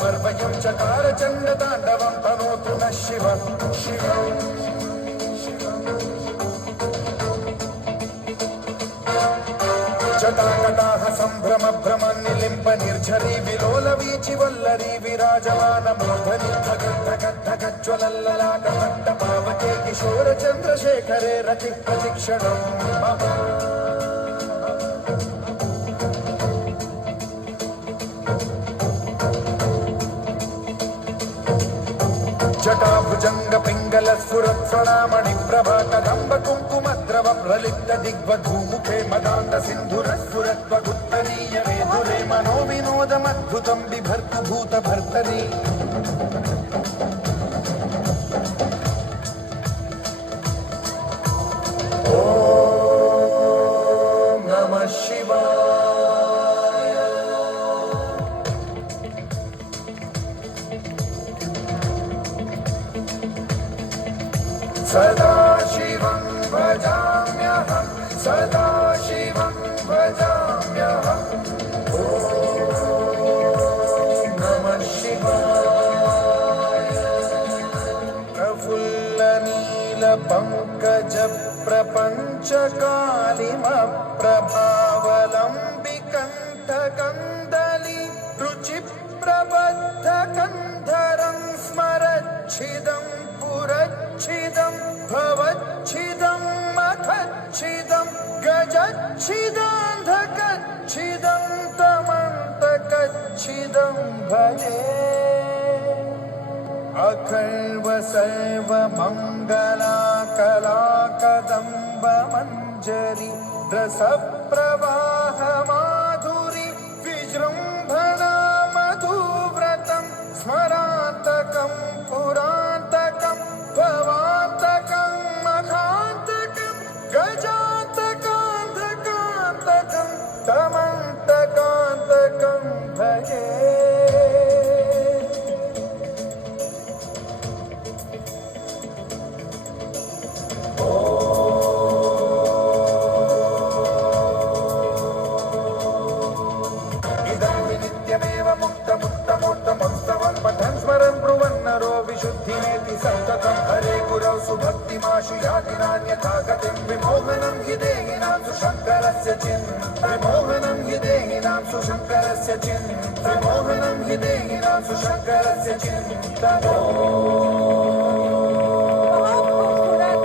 मर्वयं चकारचण्डताण्डवं तनोतु नः शिवं शिवम् जटाकटाह सम्भ्रम भ्रम निलिम्ब निर्झरी विलोल वीचि वल्लरी विराजमान मूर्धनि धगद्धगद्धगज्ज्वलल्ललाट भट्ट पावके किशोर चन्द्रशेखरे रतिः प्रतिक्षणम् मम जटाभुजंग पिंगल स्फुरत्फणामणि प्रभा कदंब कुंकुमद्रव ललित दिग्वधूमुखे मदान्त सिंधुर स्फुरत्वगुत्तरीय मेधुरे मनो विनोदमद्भुतं बिभर्तु भूत भर्तरी ओम नमः शिवाय सदा शिवं भजाम्यहं सदा शिवं भजाम्यहम् ॐ नमः शिवाय प्रफुल्लनीलपङ्कज प्रपञ्चकालिमप्रभावलम्बिकण्ठकन्दली रुचिप्रबद्धकन्धरं स्मरच्छिदं पुरच्छिदं भवच्छिदं मखच्छिदं गजच्छिदान्धकच्छिदं तमन्तकच्छिदं भजे अखर्व सर्वमङ्गलाकलाकदम्ब मञ्जरी रसप्रवाह माधुरी विजृम्भणा मधुव्रतं स्मरान्तकं पुरान्तकं भवान्तकं मखान्तकं गजान्तकान्तकान्तकं तमन्तकान्तकं भजे विशुद्धिमेति सन्ततं हरे गुरौ सुभक्तिमाशु याति नान्यथा गतिं विमोहनं हि देहिनां सुशङ्करस्य विमोहनं हि देहिनां सुशङ्करस्य विमोहनं हि देहिनां सुशङ्करस्य चिन्तनम्